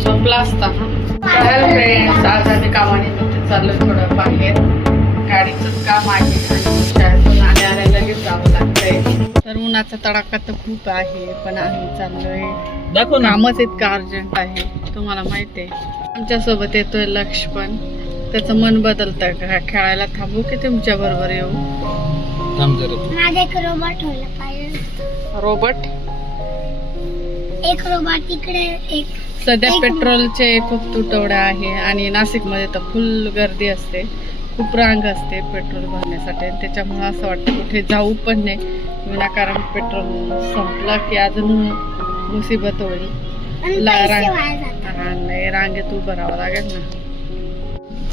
झोपला असता फ्रेंड्स. आज आम्ही कामानिमित्त चाललोय थोडं बाहेर. गाडीचंच काम आहे आणि शाळेतून आल्या लगेच जावं लागतंय. तर उन्हाचा तडाखा तर खूप आहे, पण आम्ही चाललोय. कामच इतकं अर्जंट आहे, तुम्हाला माहिती आहे. आमच्यासोबत येतोय लक्ष, पण त्याचं मन बदलतं का खेळायला थांबू की तुमच्या बरोबर येऊ. रोबोट एक रोबोट इकडे एक. सध्या पेट्रोलचे खूप तुटवडा आहे आणि नाशिकमध्ये तर फुल गर्दी असते, खूप रांग असते पेट्रोल भरण्यासाठी. त्याच्यामुळे असं वाटतं कुठे जाऊ पण नाही, विनाकारण पेट्रोल संपलं की अजून मुसीबत होईल. नाही, रांगेत उभं राहावं लागेल ना.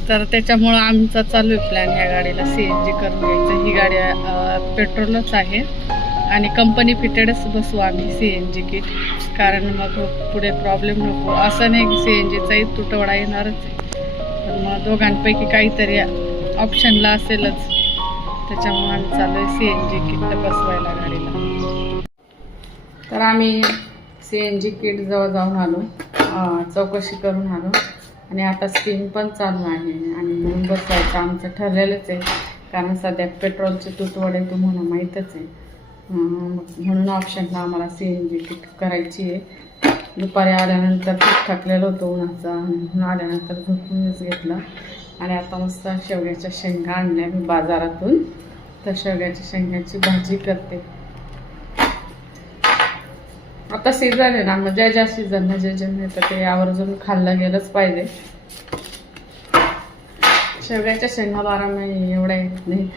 तर त्याच्यामुळं आमचा चालू आहे प्लॅन ह्या गाडीला CNG करून घ्यायचं. ही गाडी पेट्रोलच आहे आणि कंपनी फिटेडच बसवू आम्ही CNG किट, कारण मग पुढे प्रॉब्लेम नको. असं नाही की CNGचाही तुटवडा येणारच आहे, पण मग दोघांपैकी काहीतरी ऑप्शनला असेलच. त्याच्यामुळे आम्ही चालू आहे CNG किट बसवायला गाडीला. तर आम्ही CNG किट जवळ जाऊन आलो, चौकशी करून आलो आणि आता स्कीम पण चालू आहे आणि म्हणून बसवायचं आमचं ठरलेलंच आहे. कारण सध्या पेट्रोलचे तुटवडे तुम्हाला माहीतच आहे, म्हणून ऑप्शनला आम्हाला CNG किट करायची आहे. दुपारी आल्यानंतर खूप थकलेलं होतं उन्हाचा, म्हणून आल्यानंतर झोपूनच घेतलं. आणि आता मस्त शेवग्याच्या शेंगा आणल्या मी बाजारातून, तर शेवग्याच्या शेंगाची भाजी करते. आता सीझन आहे ना, मग ज्या सीझनला जे जे मिळतं ते आवर्जून खाल्लं गेलंच पाहिजे. शेवग्याच्या शेंगा 12 महिने एवढ्या येत नाही,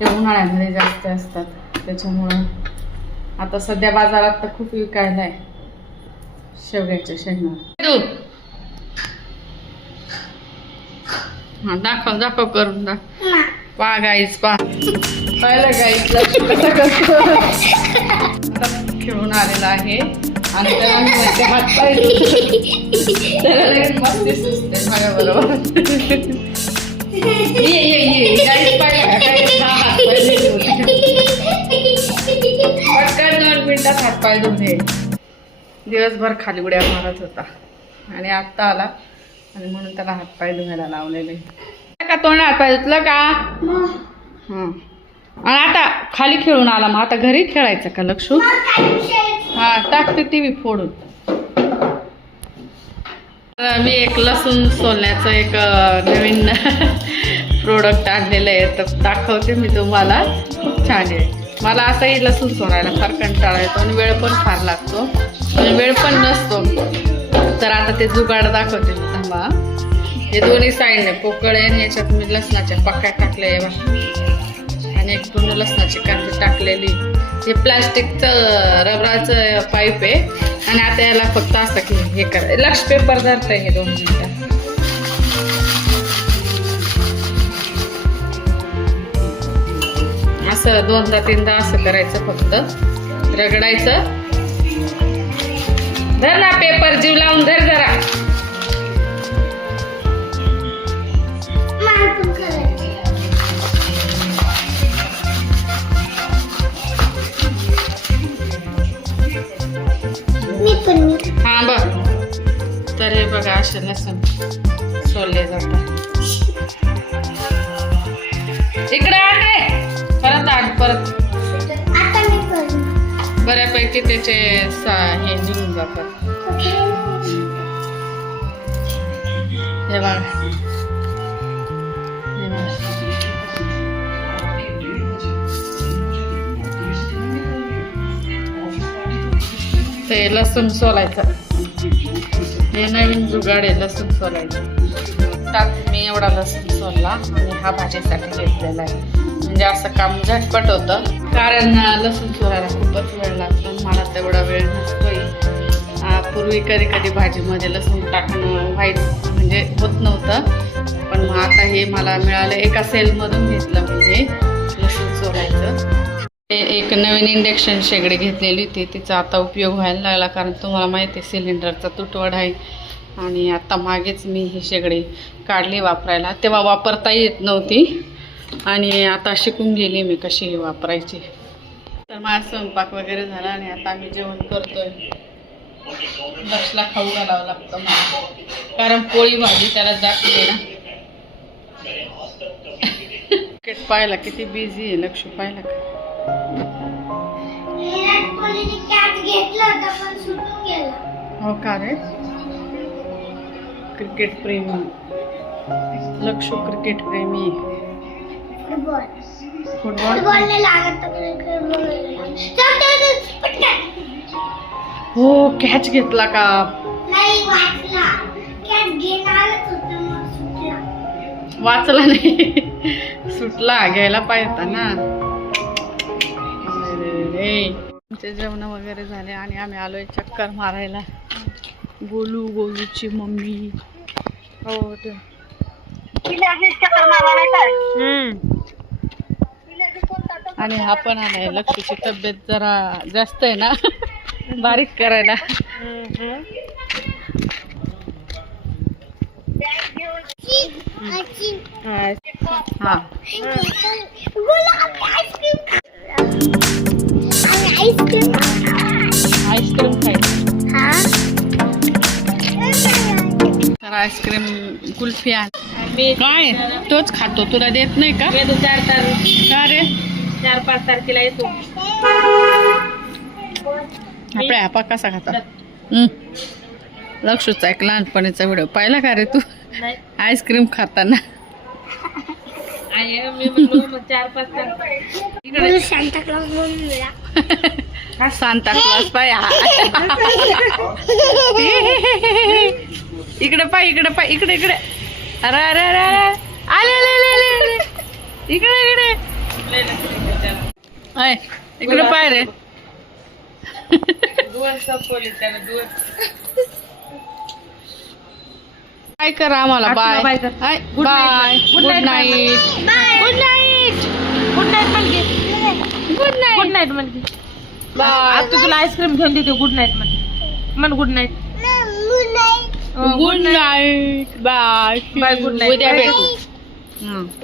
ते उन्हाळ्यामध्ये जास्त असतात. त्याच्यामुळं आता सध्या बाजारात तर खूप विकायला आहे शेवग्याच्या शेंगा. हा, दाखव दाखव करून दाखव. पा गाईस पा, पाहिलं गाईसला खेळून आलेला आहे आणि त्याला हात पाय त्याला लगेच मस्ती सुचते माझ्या बरोबर. ये गाईस पटकन 2 मिनिटात हात पाय धुणे. दिवसभर खाली उड्या मारत होता आणि आत्ता आला आणि म्हणून त्याला हात पाय धुवायला लावलेले. का तोंड हात पाय धुतलं का? आणि आता खाली खेळून आला, मग आता घरी खेळायचं का लक्षू? हा, टाकते TV फोडून. मी एक लसूण सोलण्याचं एक नवीन प्रोडक्ट आणलेलं आहे, तर दाखवते मी तुम्हाला. खूप छान आहे. मला असंही लसूण सोलायला फार कंटाळा येतो आणि वेळ पण फार लागतो आणि वेळ पण नसतो. तर आता ते जुगाड दाखवते मी, थांबा. हे दोन्ही साईडने पोकळ आहे आणि याच्यात मी लसणाच्या पाकळ्या टाकल्या आणि एक पूर्ण लसणाची कांदी टाकलेली. हे प्लास्टिकचं रबराचं पाईप आहे आणि आता याला फक्त असं की हे करायचं. लक्ष पेपर धरतंय हे 2 मिनिटं. असं 2दा-3दा असं करायचं, फक्त रगडायचं. धर ना पेपर, जीव लावून धर जरा. हा बघ, तर हे बघा असे लसूण सोलले जातात. इकडे आहे परत बऱ्यापैकी त्याचे हे निघून जातात. हे बघा, ते लसूण सोलायचं. हे नवीन जुगाड आहे लसूण सोलायचं. टाक मी एवढा लसूण सोलला आणि हा भाजीसाठी घेतलेला आहे, म्हणजे असं काम झटपट होतं. कारण लसूण सोलायला खूपच वेळ लागतो, मला तेवढा वेळ नसतोय. पूर्वी कधी भाजीमध्ये लसूण टाकणं व्हायचं म्हणजे होत नव्हतं, पण मग आता हे मला मिळालं. एका सेलमधून घेतलं मी हे लसूण सोलायचं. एक नवीन इंडक्शन शेगडी घेतलेली होती, तिचा आता उपयोग व्हायला लागला. कारण तुम्हाला माहिती आहे सिलेंडरचा तुटवडा आहे आणि आता मागेच मी ही शेगडी काढली वापरायला. तेव्हा वापरता येत नव्हती आणि आता शिकून गेली मी कशी वापरायची. तर माझा स्वयंपाक वगैरे झाला आणि आता आम्ही जेवण करतोय. लक्षला खाऊ घालावं लागतं मला, कारण पोळी भाजी त्याला जात नाही ना. क्रिकेट पाहायला किती बिझी आहे लक्ष, पाहिला का? हो का रे, क्रिकेट प्रेमी लक्ष, क्रिकेट प्रेमी. फुटबॉल हो, कॅच घेतला का? वाचला नाही, सुटला, घ्यायला पाहिजे ना. आमचे जेवण वगैरे झाले आणि आम्ही आलोय चक्कर मारायला. गोलूची मम्मी हो ते आणि हा पण आलाय. लक्ष्मीची तब्येत जरा जास्त आहे ना, बारीक करायला. हा आईस्क्रीम तर आईस्क्रीम कुल्फी काय तोच खातो, तुला देत नाही का? 4-5 तारखेला येतो. आपल्या हापा कसा खाता? लक्षच एक लहानपणीचा व्हिडिओ पाहिला का रे तू? आईस्क्रीम खाताना. मी म्हणलो 4-5 तारखेला सांता क्लॉज पाय. इकडे पाय, इकडे पाय, इकडे इकडे. अरे अरे अरे अरे आले इकडे इकडे पाय रे. काय करा आम्हाला. Bye bye, good night, good night, good night, good night म्हणजे गुड नाईट, गुड नाईट म्हणजे बाय. आता तुला आईस्क्रीम घेऊन देते. गुड नाईट म्हण good night. Good night, bye. Bye, good night. उद्या भेटू.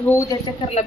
हो, उद्या चक्करला